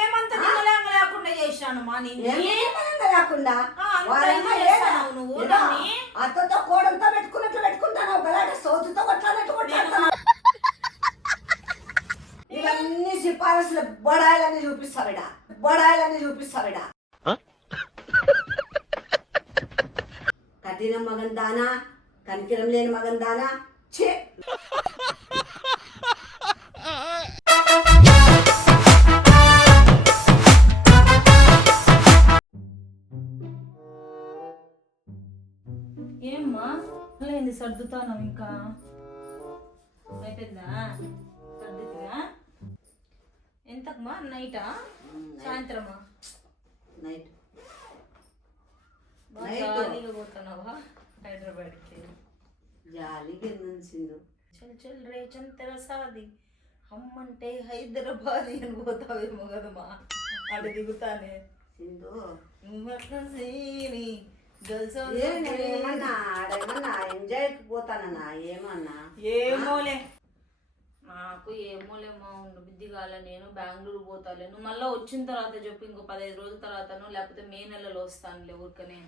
ఏమంత దిగలేంగ లేకుండా చేశాను మా లేకుండా నువ్వు అత్తతో కోడంతో పెట్టుకున్నట్లు పెట్టుకుంటాను గలాట సౌతుతో కొట్లాడట్టు కొట్లాడతాను. ఇవన్నీ సిఫారసులు బడాయిలన్నీ చూపిస్తావిడ కఠిన మగన్ దానా కనికిరం లేని మగన్ దానా చే ఏమ్మా ఏంది సర్దుతాను ఇంకా అయిపోయిందా సర్దుతుగా ఎంతమ్మా నైటా సాయంత్రమా నైట్ జాలీగా పోతున్నావా హైదరాబాద్కి జాలీగా సింధు చల్ చల్ రే చంతర సాది అమ్మంటే హైదరాబాద్ అని పోతావేమో కదమ్మా అక్కడ దిగుతానే సింధు ఏమన్నా ఎంజాయ్ పోతానన్నా ఏమోలే నాకు ఏమోలేమో ఉండు బుద్ధి కాలే. నేను బెంగళూరు పోతాలే. నువ్వు మళ్ళీ వచ్చిన తర్వాత చెప్పు, ఇంకో 15 రోజుల తర్వాతను లేకపోతే మే నెలలో వస్తానులే ఊరికనే.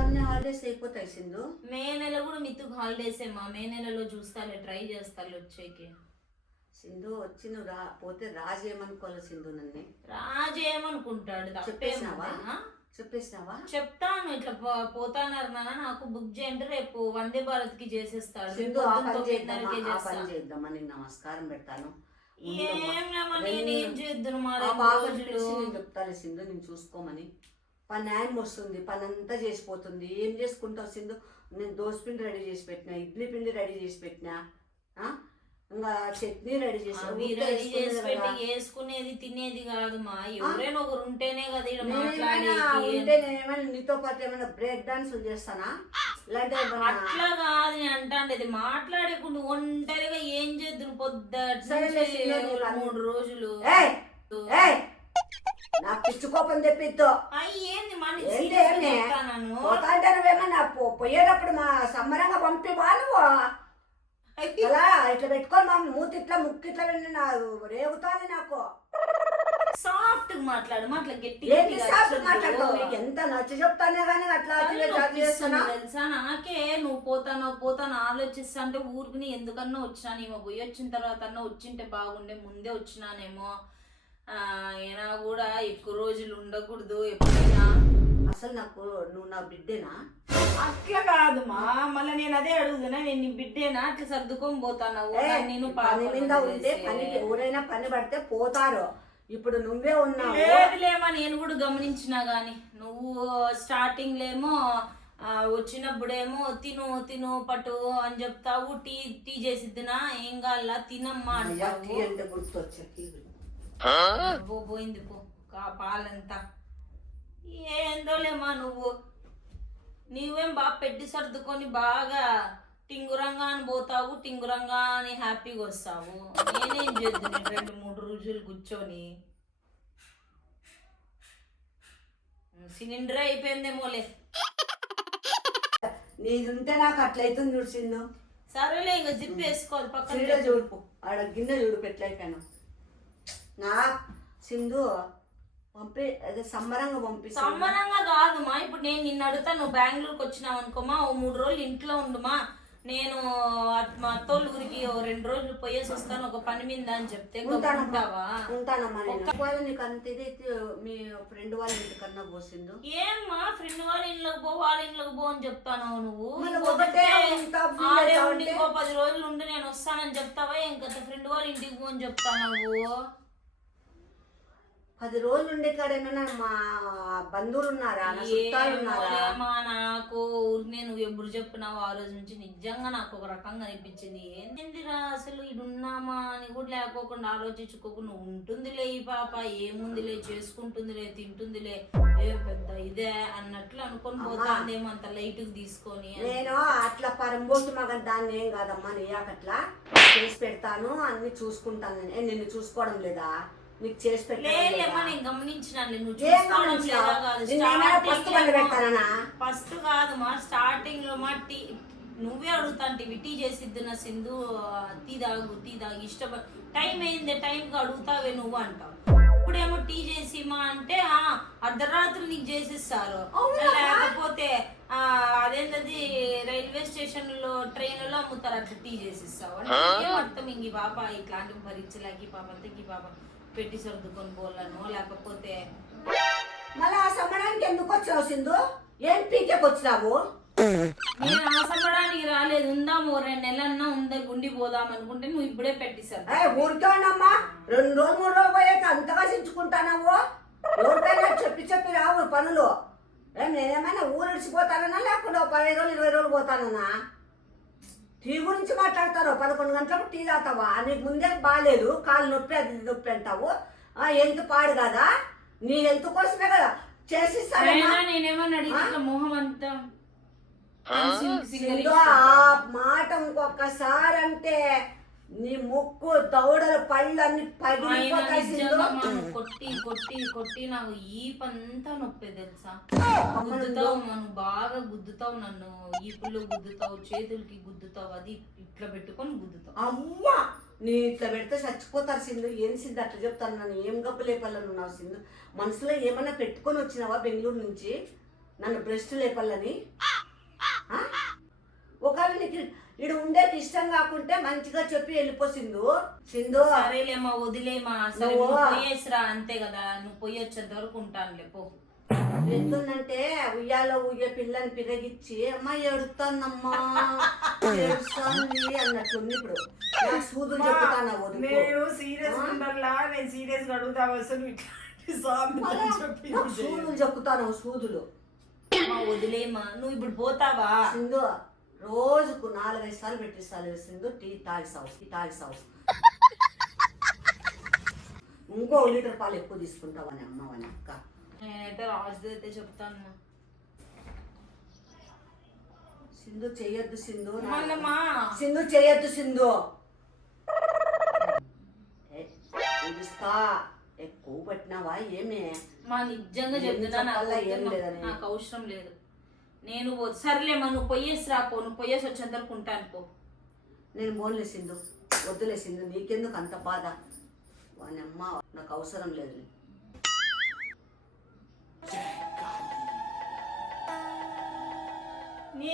అన్ని హాలిడేస్ అయిపోతాయి సింధు. మే నెల కూడా మిత్తుకు హాలిడేస్ ఏమా. మే నెలలో చూస్తాలే, ట్రై చేస్తాలే వచ్చేకి. సింధు వచ్చి నువ్వు పోతే రాజు ఏమనుకోవాలి సింధు? నన్ను రాజు ఏమనుకుంటాడు? చెప్పేసినావా? చెప్తాను ఇట్లా పోతాన్నారు నాన్న, నాకు బుక్ చేయండి, రేపు వందే భారత్ కి చేసేస్తాడు. సింధు ఆ పని చేద్దామా? నేను నమస్కారం పెడతాను. ఏం చేద్దాను చెప్తాను సింధు, నేను చూసుకోమని. పని న్యాయం వస్తుంది, పని అంతా చేసిపోతుంది. ఏం చేసుకుంటావు సింధు? నేను దోశ పిండి రెడీ చేసి పెట్టినా, ఇడ్లీ పిండి రెడీ చేసి పెట్టినా, ఇంకా చట్నీ రెడీ చేసి వేసుకునేది తినేది కాదు మా. ఎవరైనా ఒకరు ఉంటేనే కదా నేనేమైనా నీతో పాటు ఏమైనా బ్రేక్ డాన్సులు చేస్తానా? అట్లా కాదు నేను అంటాండేది. మాట్లాడకుండా ఒంటరిగా ఏం చేద్దును పొద్దుట 3 రోజులు. నాకు పిచ్చి కోపం తెప్పిద్దు. ఏంది నువ్వేమన్నా పోయేటప్పుడు మా సంబరంగా పంపి వాళ్ళు అలా ఇట్లా పెట్టుకొని మా మూతి ఇట్లా ముక్కు ఇట్లా రేగుతాను. నాకు సాఫ్ట్ మాట్లాడు, మాట్లాడతావు. ఎంత నచ్చ చెప్తానే కానీ అట్లా తెలుసా నాకే. నువ్వు పోతాను ఆలోచిస్తా అంటే ఊరికి ఎందుకన్నా వచ్చినానేమో. పోయి వచ్చిన తర్వాత అన్నా వచ్చింటే బాగుండే, ముందే వచ్చినానేమో. అయినా కూడా ఎక్కువ రోజులు ఉండకూడదు ఎప్పుడైనా. అసలు నాకు నువ్వు నా బిడ్డేనా? అట్లా కాదు మా. మళ్ళీ నేను అదే అడుగుతున్నా, నేను నీ బిడ్డేనా? అట్లా సర్దుకొని పోతాను. నేను పని మీద ఉంటే పనికి ఎవరైనా పని పడితే పోతారు. ఇప్పుడు నువ్వే ఉన్నావు. లేదులేమా, నేను కూడా గమనించినా గాని. నువ్వు స్టార్టింగ్ లేమో వచ్చినప్పుడేమో తిను పట్టు అని చెప్తావు. టీ చేసిద్దినా ఏం కావాలా తినమ్మా అంటే గుర్తొచ్చా. పోయింది పో పాలంతా. ఏందోలేమా నువ్వేం బాగా పెట్టి సర్దుకొని బాగా టింగురంగా అని పోతావు, టింగురంగా అని హ్యాపీగా వస్తావు. నేనేం చేద్దాను 2-3 రోజులు కూర్చొని. సిలిండర్ అయిపోయిందేమోలే. నీదుంటే నాకు అట్లయితుంది చూసిండు. సరేలే ఇంకా జిప్ వేసుకోవాలి. పక్కన చూడుపు ఆడ గిన్నె చూడుపు ఎట్లయిపోయాను. నా సింధు పంపి అదే సంబరంగా కాదు మా. ఇప్పుడు నేను నిన్ను అడుగుతా, నువ్వు బెంగళూరుకి వచ్చినావు అనుకోమా, 3 రోజులు ఇంట్లో ఉండుమా. నేను మా అత్తోళ్ళ ఊరికి 2 రోజులు పోయేసి వస్తాను ఒక పని మీద అని చెప్తే ఉంటానమ్మా. నీకు అంత ఇదైతే మీ ఫ్రెండ్ వాళ్ళ ఇంటికన్నా పోసిండు. ఏమ్మా ఫ్రెండ్ వాళ్ళ ఇంట్లోకి వాళ్ళ ఇంట్లోకి పో అని చెప్తాను. నువ్వు 10 రోజులు ఉండి నేను వస్తానని చెప్తావా? ఇంకా ఫ్రెండ్ వాళ్ళ ఇంటికి పో అని చెప్తాను. నువ్వు 10 రోజులు ఉండే కాడేమన్నా మా బంధువులు ఉన్నారా? నాకు నేను ఎప్పుడు చెప్పినావు ఆ రోజు నుంచి నిజంగా నాకు ఒక రకంగా అనిపించింది. ఏందిరా అసలు ఇడున్నామా అని కూడా లేకోకుండా ఆలోచించుకోకుండా ఉంటుందిలే ఈ పాప, ఏముందిలే చేసుకుంటుందిలే తింటుందిలే, ఏ పెద్ద ఇదే అన్నట్లు అనుకొని పోతాందేమో అంత లైట్ గా తీసుకొని. నేను అట్లా పరంబోసి మగ దాన్ని ఏం కాదమ్మా, నీయాకట్లా చేసి పెడతాను అన్ని చూసుకుంటాను. నిన్ను చూసుకోవడం లేదా? నీకు చేసి పెట్టలేమా? నేను గమనించినాను. నువ్వు ఫస్ట్ కాదు మా స్టార్టింగ్ లో మా నువ్వే అడుగుతాంటివి టీ చేసిద్దు నా సింధు టీ తాగు ఇష్టపడి టైం అయింది టైంకి అడుగుతావే నువ్వు అంటావు. ఇప్పుడేమో టీ చేసిమా అంటే అర్ధరాత్రి నీకు చేసిస్తారు. లేకపోతే అదేంటది రైల్వే స్టేషన్ లో ట్రైన్లో అమ్ముతారు అట్లా టీ చేసిస్తావు అంటే అర్థం. ఇంక పాప ఇట్లాంటివి భరించలేక పాప అంతకి పాప పెట్టి సర్దుకొని పోలను. లేకపోతే మళ్ళీ ఆ సమయానికి ఎందుకు వచ్చినావు సింధు? ఏం పీకేకి వచ్చినావు? నేను ఆశపడానికి రాలేదు. ఉందాము 2 నెలలన్నా ఉందా గుండి పోదాం అనుకుంటే నువ్వు ఇప్పుడే పెట్టిస్తావు. ఊరికేనమ్మా 2 రోజులు 3 రోజులు పోయాక అంతగా చించుకుంటానావు. ఎవరికైనా చెప్పి రావు పనులు. నేనేమైనా ఊరు ఇడిచిపోతానన్నా లేకుండా 15 రోజులు 20 రోజులు పోతానన్నా? టీ గురించి మాట్లాడతారు. 11 గంటలకు టీ తాగుతావా? నీకు ముందే బాగాలేదు, కాలు నొప్పి అది నొప్పి అంటావు. హెల్త్ పాడు కదా, నీ హెల్త్ కోసమే కదా చేసిస్తాను. నేనేమన్నా అడిగి మొహం అంతా ఆ మాట ఇంకొకసారి అంటే నీ ముక్కు దౌడలు పళ్ళు అన్ని పగిలిపోతాయి. కొట్టి కొట్టి కొట్టి నాకు ఈ పంతా నొప్పి తెలుసా. గుద్దుతావు నన్ను, బాగా గుద్దుతావు నన్ను, ఈపుల్లో గుద్దుతావు, చేతులకి గుద్దుతావు, అది ఇట్లా పెట్టుకొని గుద్దుతావు. అమ్మా నీ ఇట్లా పెడితే చచ్చిపోతారు సింధు. ఏం సింధు అట్లా చెప్తాను? నన్ను ఏం గబ్బు లేపాలని ఉన్నావు సింధు? మనసులో ఏమన్నా పెట్టుకొని వచ్చినావా బెంగళూరు నుంచి నన్ను బ్రెస్ట్ లేపాలని? ఒకవేళ నీకు ఇక్కడ ఉండేది ఇష్టం కాకుంటే మంచిగా చెప్పి వెళ్ళిపో సింధు. సింధు సరేలేమా వదిలేమా, పోయేసిరా అంతే కదా. నువ్వు పోయి వచ్చేంత వరకు ఉంటానులే పో. ఎంతుందంటే ఉయ్యాలో ఉయ్య పిల్లని పిరగిచ్చి అమ్మా ఎడుతానమ్మా ఏడుస్తాంది అన్నట్టుంది. ఇప్పుడు నాకు సూదులు చెప్తాను. నేను సీరియస్ ఉండర్లా, నేను సీరియస్ అడుగుతావు అసలు సూదులు చెప్తాను. సూదులు వదిలేమా, నువ్వు ఇప్పుడు పోతావా? సింధు రోజుకు 4-5 సార్లు పెట్టిస్తాను సింధు. టీ తాగిసావు ఇంకో లీటర్ పాలు ఎక్కువ తీసుకుంటావని అమ్మవని అక్క. నేనైతే రాజు అయితే చెప్తాను సింధు చెయ్యొద్దు సింధు. సింధు చెయ్యొద్దు సింధు. ఎక్కువ పట్టినావా ఏమే? మా నిజంగా చెప్తున్నా, నాకు అవసరం లేదు. నేను సర్లేమా నువ్వు పొయ్యేసి రాపో, నువ్వు పొయ్యేసి వచ్చేంత వరకు ఉంటాను పో. నేను పోన్లే సింధు, వద్దులే సింధు. నీకెందుకు అంత బాధ? వాని అమ్మ నాకు అవసరం లేదు.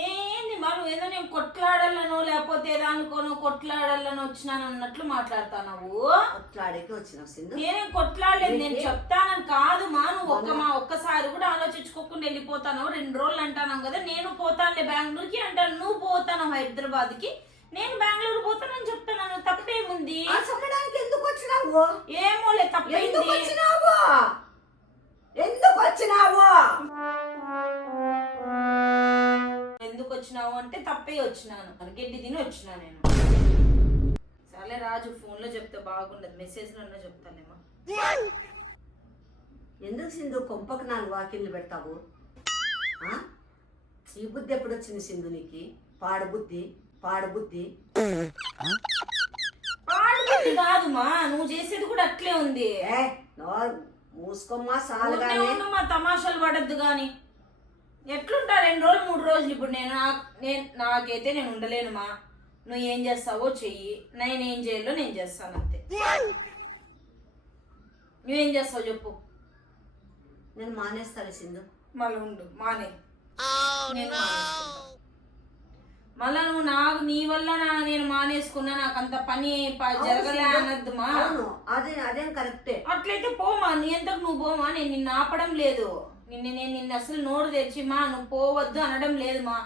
ఏంది మా నువ్వేదో నేను కొట్లాడాలను లేకపోతే ఏదో అనుకోను కొట్లాడాలని వచ్చినాను అన్నట్లు మాట్లాడతావు. కొట్లాడేకి వచ్చినావు సింధు? నేనేం కొట్లాడలేదు, నేను చెప్తానని కాదు మా. నువ్వు ఒక్కసారి కూడా ఆలోచించుకోకుండా వెళ్ళిపోతాను. 2 రోజులు అంటాను కదా. నేను పోతానులే బెంగళూరుకి అంటాను, నువ్వు పోతాను హైదరాబాద్ కి, నేను బెంగళూరు పోతానని చెప్తాను. తప్పేముంది? ఎందుకు వచ్చినావు? ఏమోలే తప్పేంది. ఎందుకు వచ్చినావు అంటే తప్పే వచ్చినాను, గడ్డి తిని వచ్చినా నేను. సరే రాజు ఫోన్ లో చెప్తే బాగుండదు, మెసేజ్ లో చెప్తానేమో. ఎందుకు సింధు కొంపకు 4 వాకిళ్ళు పెడతావు? ఈ బుద్ధి ఎప్పుడు వచ్చింది సింధు నీకు? పాడబుద్ధి కాదుమా, నువ్వు చేసేది కూడా అట్లే ఉంది. మూసుకోమ్మా సాలుగానే. మా తమాషాలు పడద్దు గాని. ఎట్లుంటా 2 రోజులు 3 రోజులు. ఇప్పుడు నాకైతే నేను ఉండలేను మా. నువ్వు ఏం చేస్తావో చెయ్యి, నేనేం చేయాలో నేను చేస్తాను అంతే. నువ్వేం చేస్తావు చెప్పు? నేను మానేస్తాను సింధు. మళ్ళీ ఉండు మానే. మళ్ళా నువ్వు నీ వల్ల నేను మానేసుకున్నా, నాకు అంత పని జరగలే అనద్దు మా. అదేం కరెక్టే. అట్లయితే పోమా, నీ ఎంతకు నువ్వు పోమా. నేను నిన్ను ఆపడం లేదు. నిన్ను అసలు నోరు తెచ్చి మా నువ్వు పోవద్దు అనడం లేదు మా.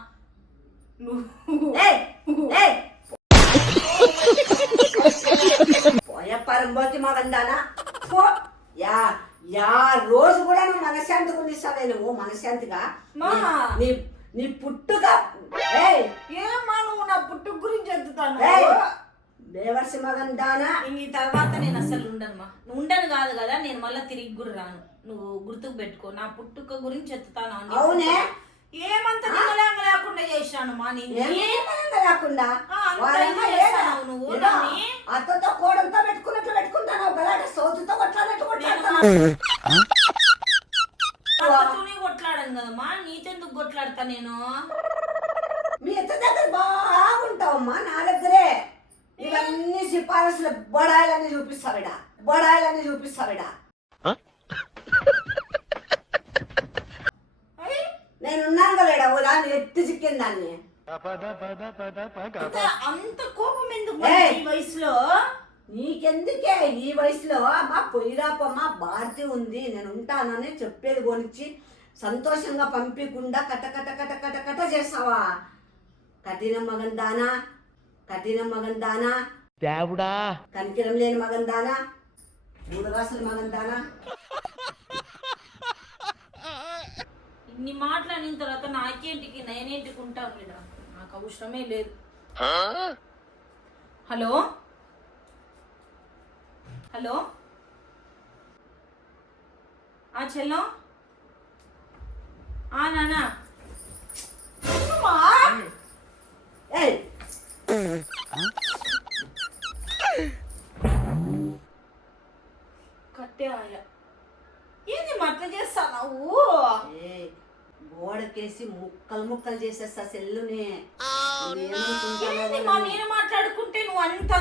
పరంబోతి మగందానా రోజు కూడా నువ్వు మనశ్శాంతిగా ఉండిస్తావే. నువ్వు మనశ్శాంతిగా నీ పుట్టుగా ఏమా నువ్వు నా పుట్టుక గురించి ఎత్తుతాను. దేవర్సి మగందానా. ఈ తర్వాత నేను అసలు ఉండను కాదు కదా. నేను మళ్ళీ తిరిగి కూడా రాను. నువ్వు గుర్తుకు పెట్టుకో. నా పుట్టుక గురించి ఎత్తుతాను. అవునే ఏమంత నిమ్మలంగా లేకుండా చేశాను మా. లేకుండా నువ్వు అత్తతో కోడంతో పెట్టుకున్నట్లు పెట్టుకుంటాను. సౌతుతో కొట్లాడాను కదమ్మా. నీతెందుకు కొట్లాడతా నేను? మీ అత్త దగ్గర బాగుంటావమ్మా, నా దగ్గరే ఇవన్నీ సిఫారసులు బడాయిలన్నీ చూపిస్తావిడా నేనున్నాను కలేడా ఓ దాన్ని ఎత్తి చిక్కిన దాన్ని. అంత కోపం ఎందుకు ఏయ్! ఈ వయసులో? నీకెందుకే ఈ వయసులో? అమ్మా పొయ్యిరాపమ్మా, భారతి ఉంది, నేను ఉంటానని చెప్పేది కొనిచ్చి సంతోషంగా పంపించకుండా కట కట కట కట కట చేస్తావా? కఠిన మగన్ దానా దేవుడా, కనికిరం లేని మగన్ దానా, మూడగాసుల మగన్ దానా. ఇన్ని మాట్లాడిన తర్వాత నాకేంటికి నేనేంటికి ఉంటాను మీద నాకు అవసరమే లేదు. హలో హలో చెల్లం నానా ఏయ్ కట్టే ఆయా ఏంది మట్ల చేస్తావు? గోడకేసి ముక్కలు చేసేస్తా సెల్లుని. ఏంది మా నేను మాట్లాడుకుంటే నువ్వు అంత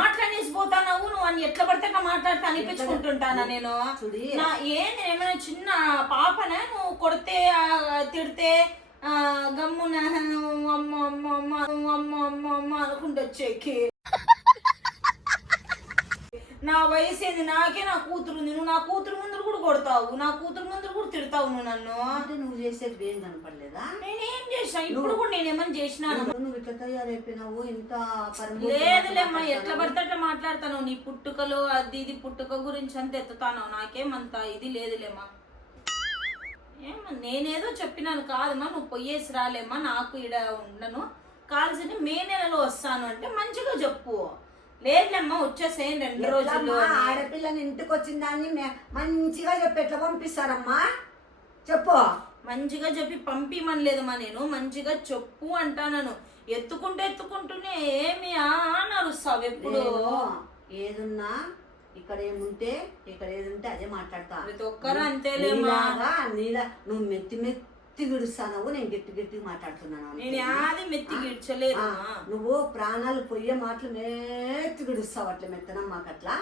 మాట్లాడేసి పోతావు? నువ్వు అని ఎట్లా పడితే అట్లా మాట్లాడితే అనిపించుకుంటుంటానా నేను? ఏంది ఏమైనా చిన్న పాపనే నువ్వు కొడితే తిడితే గమ్మున అమ్మ అమ్మ అమ్మ అమ్మ అమ్మ అమ్మ అనుకుంటూ వచ్చేకి. నా వయసు ఏంది? నాకే నా కూతురు ఉంది, నువ్వు నా కూతురు ముందు కూడా కొడతావు, నా కూతురు ముందు కూడా తిడతావు నువ్వు నన్ను. నువ్వు చేసేది ఏం కనపడలేదా? నేనేం చేసినా? ఇప్పుడు కూడా నేనేమని చేసినాను? నువ్వు ఇట్లా తయారైపోయినావు, ఇంత లేదులేమ్మా, ఎట్లా పడితే అట్లా మాట్లాడతాను. నీ పుట్టుకలో అది ఇది పుట్టుక గురించి అంత ఎత్తుతాను, నాకేమంత ఇది లేదులేమ్మా. నేనేదో చెప్పినాను కాదమ్మా, నువ్వు పొయ్యేసి రాలేమ్మా, నాకు ఈడ ఉండను, కాల్సిన మే నెలలో వస్తాను అంటే మంచిగా చెప్పు. లేదులేమ్మా వచ్చేసేం 2 రోజులు. ఆడపిల్లని ఇంటికి వచ్చిన దాన్ని మంచిగా చెప్పి ఎట్లా పంపిస్తారమ్మా? చెప్పు. మంచిగా చెప్పి పంపిమని లేదమ్మా, నేను మంచిగా చెప్పు అంటాను. ఎత్తుకుంటూనే ఏమి అరుస్తావు ఎప్పుడు? ఏదున్నా ఇక్కడ ఏముంటే అదే మాట్లాడతా. ప్రతి ఒక్కరు అంతేలేమ్మా. నీలా నువ్వు మెత్తి గిడుస్తావు, నేను గట్టిగా మాట్లాడుతున్నాను. నేను అది మెత్తి గిడ్చలేదు. నువ్వు ప్రాణాలు పొయ్యే మాటలు మెత్తి గిడుస్తావు, అట్లా మెత్తనం మాకట్లా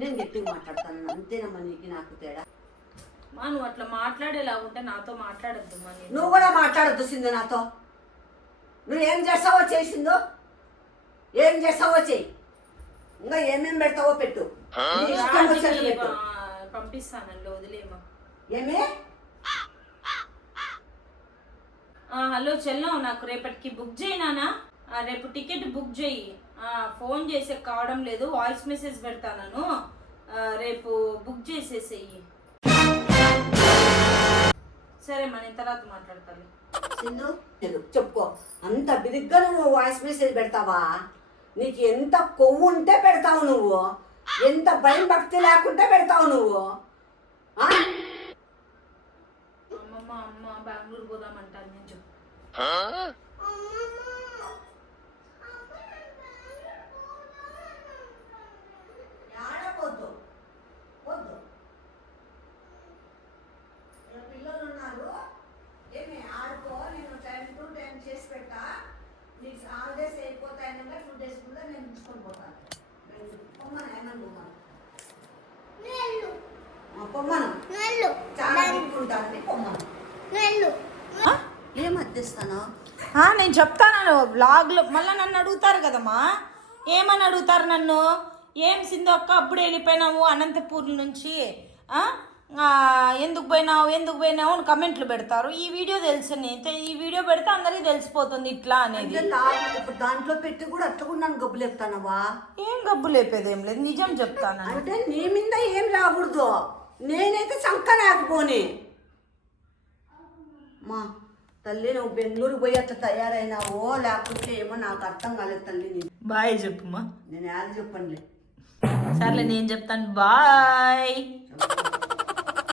నేను గట్టిగా మాట్లాడతాను. అంతేనమ్మా నీకు నాకు తేడా? నువ్వు అట్లా మాట్లాడేలా ఉంటే నాతో మాట్లాడద్దు. నువ్వు కూడా మాట్లాడద్దు సింధు నాతో. నువ్వు ఏం చేస్తావో చేసిందో, ఏం చేస్తావో చెయ్యి, ఇంకా ఏమేం పెడతావో పెట్టు, పంపిస్తానండి, వదిలేమా. ఏమే? హలో చెల్లం, నాకు రేపటికి బుక్ చేయనా? రేపు టికెట్ బుక్ చేయి. ఫోన్ చేసే కావడం లేదు, వాయిస్ మెసేజ్ పెడతాను, రేపు బుక్ చేసేసేయి. సరే మన తర్వాత మాట్లాడతాను. సింధు చెప్పుకో, అంత బిరిగ్గా నువ్వు వాయిస్ మెసేజ్ పెడతావా? నీకు ఎంత కొవ్వు ఉంటే పెడతావు నువ్వు, ఎంత భయం భక్తి లేకుంటే పెడతావు నువ్వు. అమ్మ బెంగళూరు పోదామంటాను నేను చెప్పు. పిల్లలు ఉన్నారు, ఏమి ఆడుకో, నేను టైం టు టైం చేసి పెట్టా. నీకు హాలిడేస్ అయిపోతాయి, 2 days ముందు నేను తీసుకొని పోతాను. పొమ్మను చాలా తీసుకుంటాను, పొమ్మను. ఏం అద్దెస్తాను? నేను చెప్తాను బ్లాగ్లో. మళ్ళీ నన్ను అడుగుతారు కదమ్మా, ఏమని అడుగుతారు నన్ను? ఏం సింధు అక్క అప్పుడు వెళ్ళిపోయినావు అనంతపూర్ నుంచి, ఎందుకు పోయినావు అని కమెంట్లు పెడతారు. ఈ వీడియో తెలుసు, ఈ వీడియో పెడితే అందరికీ తెలిసిపోతుంది ఇట్లా అనేది. దాంట్లో పెట్టి కూడా అట్లా కూడా నన్ను గబ్బు లేపుతానవా? ఏం గబ్బు లేపేది ఏం లేదు, నిజం చెప్తాను. అంటే నీ మీద ఏం రాకూడదు, నేనైతే సంకనాకపోని. మా తల్లి, నువ్వు బెంగళూరు పోయి అట్లా తయారైనావో లేకపోతే ఏమో నాకు అర్థం కాలేదు తల్లి. బాయ్ చెప్పుమా. నేను యాడ్ చెప్పండి. సర్లే నేను చెప్తాను, బాయ్.